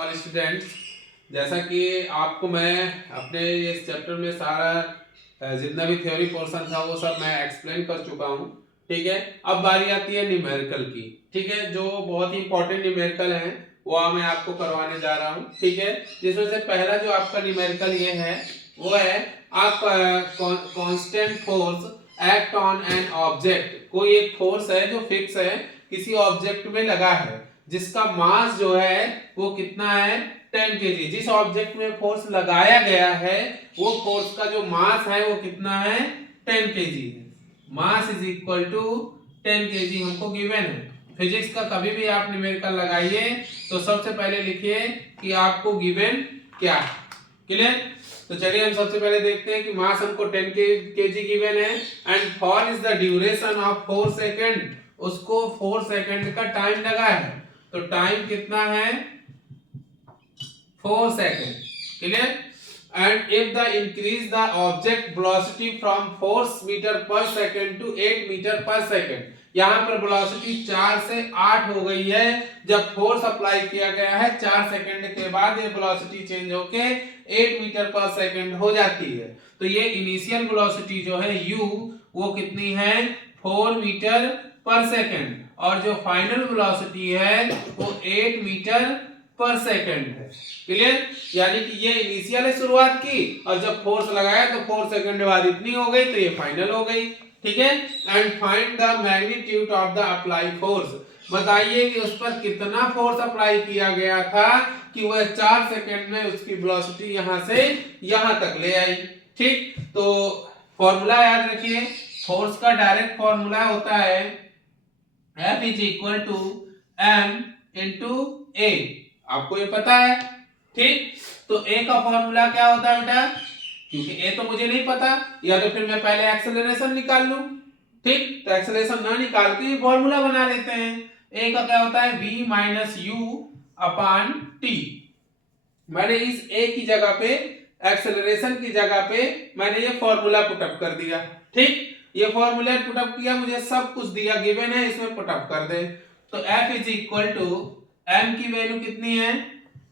All students. जैसा कि आपको मैं अपने इस चैप्टर में सारा जितना भी थ्योरी पोर्शन था वो सब मैं एक्सप्लेन कर चुका हूँ। ठीक है, अब बारी आती है न्यूमेरिकल की। ठीक है, जो बहुत ही इंपॉर्टेंट न्यूमेरिकल है वो मैं आपको करवाने जा रहा हूँ। ठीक है, जिसमें से पहला जो आपका न्यूमेरिकल ये है वो है आप constant force act on an object. कोई एक फोर्स है जो फिक्स है, किसी ऑब्जेक्ट में लगा है, जिसका मास जो है वो कितना है 10 केजी। जिस ऑब्जेक्ट में फोर्स लगाया गया है वो फोर्स का जो मास है वो कितना है 10 केजी है। Mass is equal to 10 KG हमको गिवन है। फिजिक्स का कभी भी आप न्यूमेरिकल लगाइए तो सबसे पहले लिखिए कि आपको गिवन क्या है। क्लियर? तो चलिए हम सबसे पहले देखते हैं कि मास हमको 10 केजी गिवन है and for is the duration of 4 second. उसको 4 सेकंड का टाइम लगा है, तो टाइम कितना है 4 second. Clear? And if the increase the object velocity from 4 meter per second to 8 meter per second. यहां पर वेलोसिटी 4 से 8 हो गई है। जब फोर्स अप्लाई किया गया है 4 सेकंड के बाद ये वेलोसिटी चेंज होके 8 मीटर पर सेकंड हो जाती है। तो ये इनिशियल वेलोसिटी जो है u वो कितनी है 4 मीटर पर सेकंड, और जो फाइनल वेलोसिटी है वो 8 मीटर पर सेकंड है। क्लियर? यानी कि ये इनिशियल है शुरुआत की, और जब फोर्स लगाया तो 4 सेकंड के बाद इतनी हो गई तो ये फाइनल हो गई। ठीक है, and find the magnitude of the apply force. बताइए कि उस पर कितना फोर्स अप्लाई किया गया था कि वह 4 सेकंड में उसकी वेलोसिटी यहां से यहां तक ले आई। ठीक, तो फॉर्मूला याद रखिए, फोर्स का डायरेक्ट फॉर्मूला होता है F is equal to m into a. आपको ये पता है। ठीक, तो ए का फॉर्मूला क्या होता है बेटा? क्योंकि ए तो मुझे नहीं पता, या तो फिर मैं पहले एक्सेलरेशन निकाल लूं। ठीक, तो एक्सेलरेशन ना निकाल के फॉर्मूला बना लेते हैं। ए का क्या होता है v minus u upon T. मैंने इस ए की जगह पे, एक्सेलरेशन की जगह पे मैंने ये फॉर्मूला पुटअप कर दिया। ठीक, ये फॉर्मूला पुटअप किया, मुझे सब कुछ दिया गिवन है, इसमें पुटअप कर दे। तो F is equal to m की वैल्यू कितनी है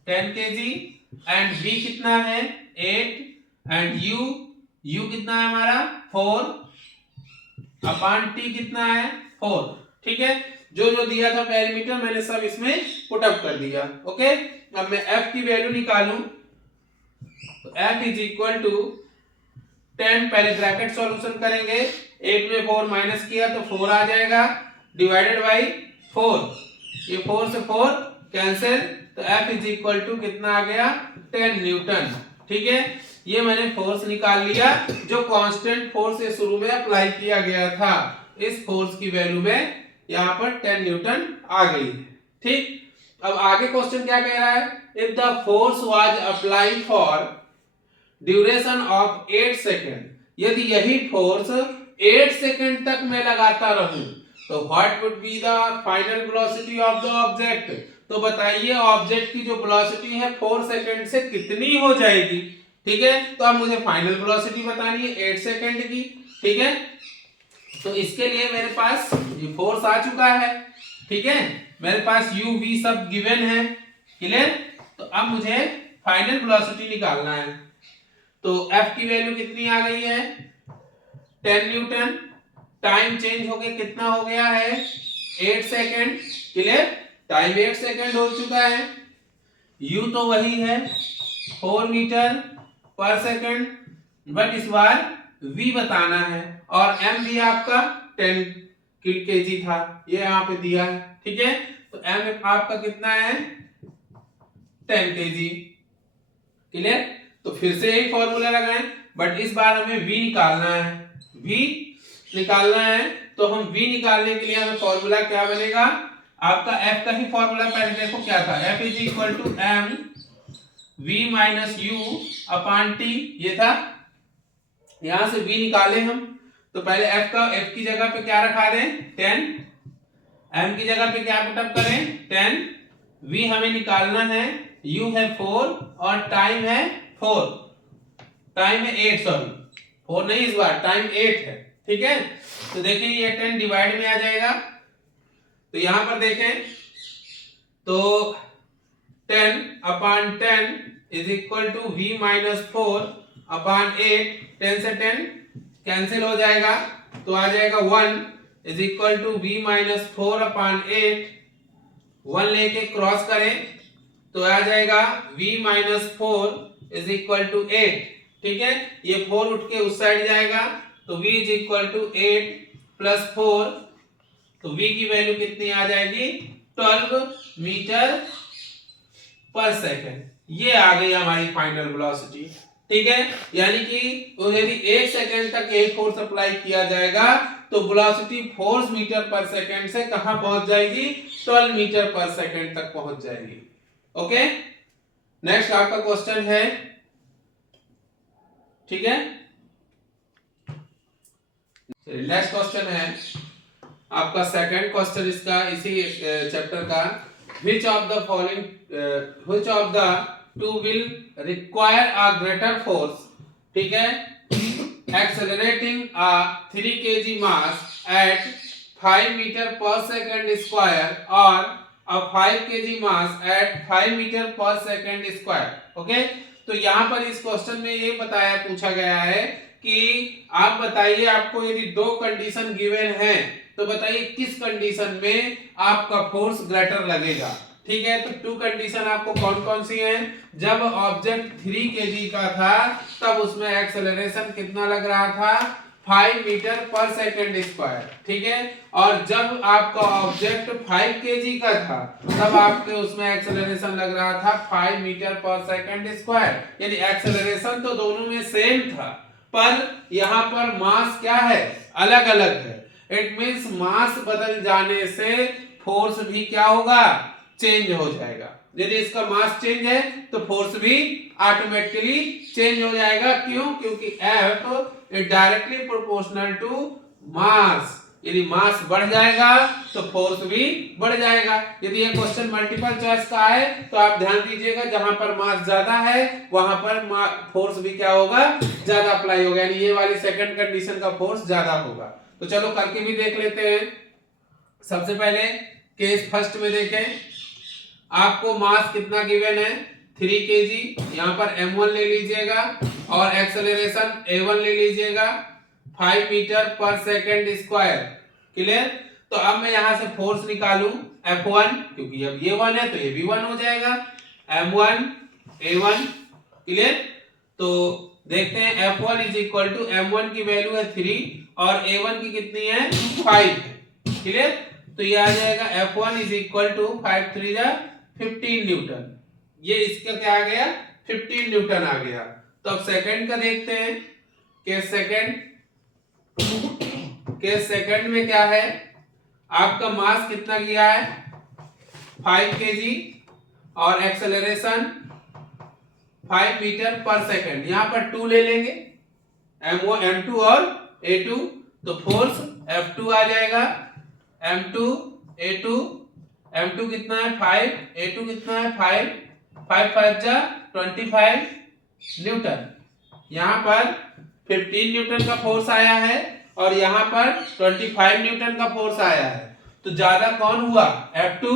10 केजी, एंड v कितना है 8, एंड u कितना है हमारा 4 अपॉन t कितना है 4। ठीक है, जो जो दिया था पैरामीटर मैंने सब इसमें पुटअप कर दिया। ओके, अब मैं f की वैल्यू निकालूं तो f इज इक्वल टू 10, पहले ब्रैकेट सॉल्यूशन करेंगे, 8 में 4 माइनस किया तो 4 आ जाएगा, डिवाइडेड बाई 4। ये 4 से 4 कैंसिल, तो F इज इक्वल टू कितना आ गया 10 न्यूटन। ठीक है, ये मैंने फोर्स निकाल लिया जो कांस्टेंट फोर्स से शुरू में अप्लाई किया गया था। इस फोर्स की वैल्यू में यहां पर 10 न्यूटन आ गई। ठीक, अब आगे क्वेश्चन क्या कह रहा है? If the force was applied for duration of 8 second, यदि यही फोर्स 8 सेकेंड तक मैं लगाता रहूं तो what would be the final velocity of the object. तो बताइए ऑब्जेक्ट की जो वेलोसिटी है 4 सेकेंड से कितनी हो जाएगी। ठीक है, तो अब मुझे फाइनल वेलोसिटी बतानी है 8 सेकेंड की। ठीक है, तो इसके लिए मेरे पास ये फोर्स आ चुका है। ठीक है, मेरे पास u v सब गिवन है। क्लियर? तो अब मुझे फाइनल वेलोसिटी निकालना है। तो F की वैल्यू कितनी आ गई है 10 न्यूटन, टाइम चेंज होके कितना हो गया है 8 सेकेंड। क्लियर? टाइम 8 सेकेंड हो चुका है। U तो वही है 4 मीटर पर सेकेंड, बट इस बार V बताना है, और M भी आपका 10 केजी था, ये यहाँ पे दिया है। ठीक है, तो M आपका कितना है 10 केजी। क्लियर? तो फिर से यही फॉर्मूला लगाएं, बट इस बार हमें v निकालना है। v निकालना है तो हम v निकालने के लिए हमें फॉर्मूला क्या बनेगा? आपका f का ही फॉर्मूला पहले देखो क्या था, f is equal to m v minus u upon t, ये था। यहां से v निकाले हम, तो पहले f की जगह पे क्या रखा दें 10, m की जगह पे क्या पुटअप करें 10, v हमें निकालना है, u है 4 और टाइम है 4, टाइम है 8, सॉरी 4 नहीं, इस बार टाइम 8 है। ठीक है, तो देखिए ये 10 डिवाइड में आ जाएगा, तो यहां पर देखें तो 10/10 is equal to v minus 4/8। 10 से 10 कैंसिल हो जाएगा तो आ जाएगा 1 is equal to v minus 4/8। 1 लेके क्रॉस करें तो आ जाएगा v minus 4 is equal to 8। ठीक है, ये 4 उठ के उस साइड जाएगा तो v is equal to 8 plus 4, तो v की वैल्यू कितनी आ जाएगी 12 मीटर पर सेकेंड। ये आ गई हमारी फाइनल वेलोसिटी। ठीक है, यानी कि यदि 1 सेकेंड तक यही फोर्स अप्लाई किया जाएगा तो वेलोसिटी फोर्स मीटर पर सेकेंड से कहां पहुंच जाएगी 12 मीटर पर सेकेंड तक पहुंच जाएगी। ओके, नेक्स्ट आपका क्वेश्चन है। ठीक है, नेक्स्ट क्वेश्चन है आपका सेकंड क्वेश्चन इसका इसी चैप्टर का। which of the following which of the two will require a greater force? ठीक है, accelerating a 3 kg mass at 5 meter per second square or a 5 kg mass at 5 meter per second square। Okay, तो यहाँ पर इस question में ये बताया पूछा गया है कि आप बताइए आपको यदि दो कंडीशन गिवन है तो बताइए किस कंडीशन में आपका फोर्स ग्रेटर लगेगा। ठीक है, तो टू कंडीशन आपको कौन कौन सी हैं। जब ऑब्जेक्ट 3 kg का था तब उसमें एक्सेलरेशन कितना लग रहा था 5 मीटर पर सेकेंड स्क्वायर। ठीक है, और जब आपका ऑब्जेक्ट 5 kg का था तब आपके उसमें एक्सेलरेशन लग रहा था 5 मीटर पर सेकेंड स्क्वायर। यानी एक्सेलरेशन तो दोनों में सेम था पर यहाँ पर मास क्या है अलग अलग है। इट मींस मास बदल जाने से फोर्स भी क्या होगा चेंज हो जाएगा। यदि इसका मास चेंज है तो फोर्स भी ऑटोमेटिकली चेंज हो जाएगा। क्यों? क्योंकि F is directly proportional to mass. यदि मास बढ़ जाएगा तो फोर्स भी बढ़ जाएगा। यदि ये क्वेश्चन मल्टीपल चॉइस का है तो आप ध्यान दीजिएगा जहां पर मास ज्यादा है वहां पर फोर्स भी क्या होगा ज्यादा अप्लाई होगा, यानी ये वाली सेकंड कंडीशन का फोर्स ज्यादा होगा। तो चलो करके भी देख लेते हैं। सबसे पहले केस फर्स्ट में देखें, आपको मास कितना गिवन है 3 kg, यहाँ पर m1 ले लीजिएगा और एक्सेलरेशन a1 ले लीजिएगा 5 मीटर पर सेकेंड स्क्वायर। क्लियर? तो अब मैं यहां से फोर्स निकालूं F1, क्योंकि अब ये 1 है तो ये भी 1 हो जाएगा, m1 a1। क्लियर? तो देखते हैं F1 is equal to m1 की वैल्यू है 3 और a1 की कितनी है 5। क्लियर? तो ये आ जाएगा F1 is equal to 5 3 15 Newton. ये इसका क्या आ गया 15 न्यूटन आ गया। तो अब सेकंड का देखते हैं। केस सेकंड में क्या है, आपका मास कितना गया है 5 kg और एक्सेलरेशन 5 मीटर पर सेकंड। यहां पर 2 ले लेंगे m1 m2 और a2, तो फोर्स F2 आ जाएगा m2 a2। m2 कितना है 5, a2 कितना है 5, 5 5 जा 25 न्यूटन। यहां पर 15 न्यूटन का फोर्स आया है और यहां पर 25 न्यूटन का फोर्स आया है। तो ज्यादा कौन हुआ F2,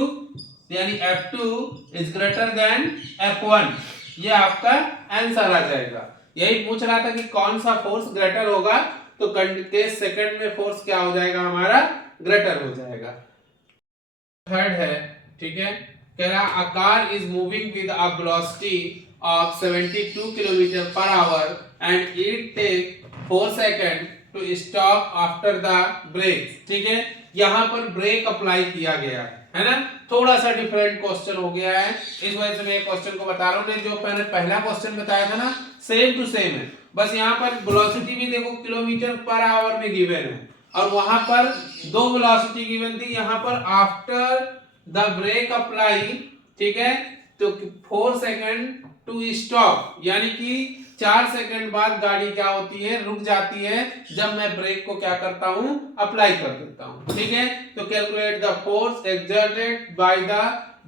यानी F2 is greater than F1। ये आपका आंसर आ जाएगा। यही पूछ रहा था कि कौन सा फोर्स ग्रेटर होगा, तो केस सेकंड में फोर्स क्या हो जाएगा हमारा ग्रेटर हो जाएगा। थर्ड है, ठीक है, कह रहा a car is moving with a velocity of 72 kilometer per hour and it take 4 second to stop after the brake. ठीक है, यहां पर ब्रेक अप्लाई किया गया है ना, थोड़ा सा डिफरेंट क्वेश्चन हो गया है, इस वजह से मैं क्वेश्चन को बता रहा हूं। जो मैंने पहला क्वेश्चन बताया था ना सेम टू सेम है, बस यहाँ पर वेलोसिटी भी देखो किलोमीटर पर आवर में गिवन है और वहां पर दो वेलोसिटी गिवन थी, यहाँ पर आफ्टर द ब्रेक अप्लाई। ठीक है, तो 4 सेकंड टू स्टॉप, यानी कि 4 सेकंड बाद गाड़ी क्या होती है रुक जाती है जब मैं ब्रेक को क्या करता हूं अप्लाई कर देता हूं। ठीक है, तो calculate the force exerted by the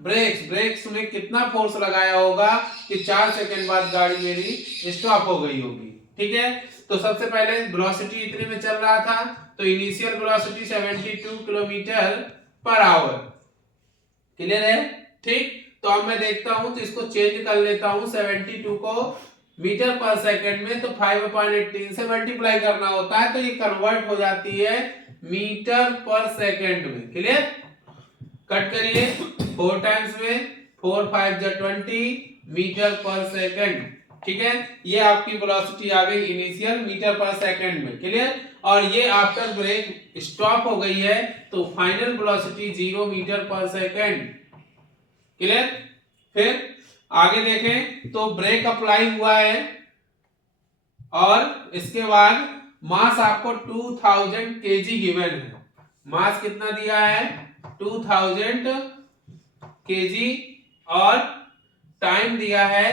brakes. Brakes में कितना फोर्स लगाया होगा कि 4 सेकंड बाद गाड़ी मेरी स्टॉप हो गई होगी। ठीक है, तो सबसे पहले वेलोसिटी इतने में चल रहा था, तो initial velocity 72 kilometer per our. Clear है? ठीक, तो अब मैं देखता हूं, तो इसको चेंज कर लेता हूं 72 को मीटर पर सेकंड में, तो 5/18 से मल्टीप्लाई करना होता है, तो ये कन्वर्ट हो जाती है मीटर पर सेकंड में। क्लियर? कट करिए 4 टाइम्स में, 4 5 जा 20 मीटर पर सेकंड। ठीक है, ये आपकी वेलोसिटी आ गई इनिशियल मीटर पर सेकंड में। क्लियर? और ये आफ्टर ब्रेक स्टॉप हो गई है, तो final velocity 0 metre per second. Clear? फिर आगे देखें तो ब्रेक अप्लाई हुआ है और इसके बाद मास आपको 2000 केजी गिवन है। मास कितना दिया है? 2000 केजी और टाइम दिया है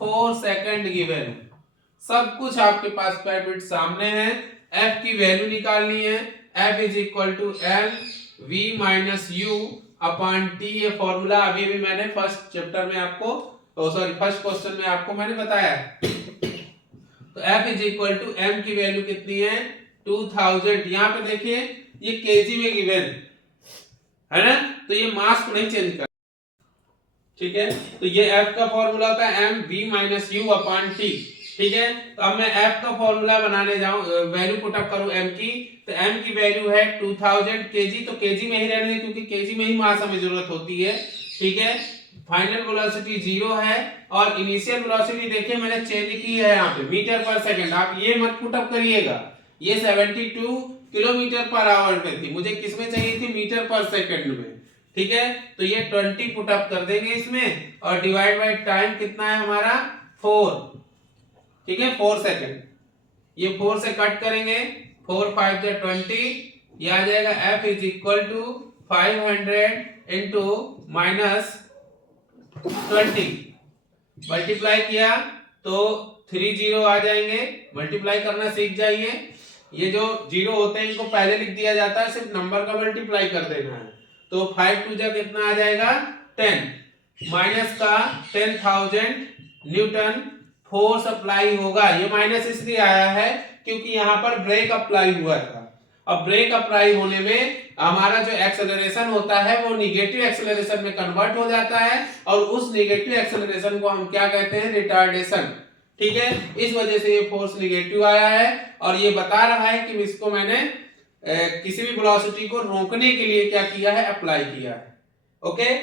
4 सेकंड गिवन। सब कुछ आपके पास पैरामीटर सामने है। F की वैल्यू निकालनी है। F is equal to L V minus u upon T. ये फॉर्मूला अभी भी मैंने फर्स्ट चैप्टर में आपको, फर्स्ट क्वेश्चन में आपको मैंने बताया। तो F is equal to M की वैल्यू कितनी है? 2000। यहाँ पे देखिए ये केजी में गिवन है ना, तो ये मास को नहीं चेंज कर। ठीक है, तो ये F का फॉर्मूला होता है M V minus u upon T. ठीक है, तो अब मैं F का फॉर्मूला बनाने जाऊं, वैल्यू पुट अप करूं M की, तो M की वैल्यू है 2000 केजी, तो केजी में ही रहने दें क्योंकि केजी में ही मास हमें जरूरत होती है। ठीक है, फाइनल वेलोसिटी 0 है और इनिशियल वेलोसिटी देखिए मैंने चेंज की है यहाँ पे मीटर पर सेकंड। आप ये मत पुट अप करिएगा, ये 72 किलोमीटर पर आवर में थी, मुझे किसमें चाहिए थी? मीटर पर सेकंड में। ठीक है, तो ये 20 पुट अप कर देंगे इसमें और डिवाइड बाय टाइम कितना है हमारा? 4। ठीक है, 4 सेकंड। ये 4 से कट करेंगे, 4 5 जा 20, ये आ जाएगा F is equal to 500 into minus 20। Multiply किया तो 3 जीरो आ जाएंगे। मल्टीप्लाई करना सीख जाइए। ये जो जीरो होते हैं इनको पहले लिख दिया जाता है, सिर्फ नंबर का मल्टीप्लाई कर देना है। तो 5 2 जा कितना आ जाएगा? 10 माइनस का 10,000 न्यूटन फोर्स अप्लाई होगा। ये माइनस इसलिए आया है क्योंकि यहाँ पर ब्रेक अप्लाई हुआ था। अब ब्रेक अप्लाई होने में हमारा जो एक्सेलरेशन होता है वो निगेटिव एक्सेलरेशन में कन्वर्ट हो जाता है और उस निगेटिव एक्सेलरेशन को हम क्या कहते हैं? रिटार्डेशन। ठीक है, इस वजह से ये फोर्स निगेटिव आया है और ये बता रहा है कि इसको मैंने किसी भी वेलोसिटी को रोकने के लिए क्या किया है? अप्लाई किया है। ओके।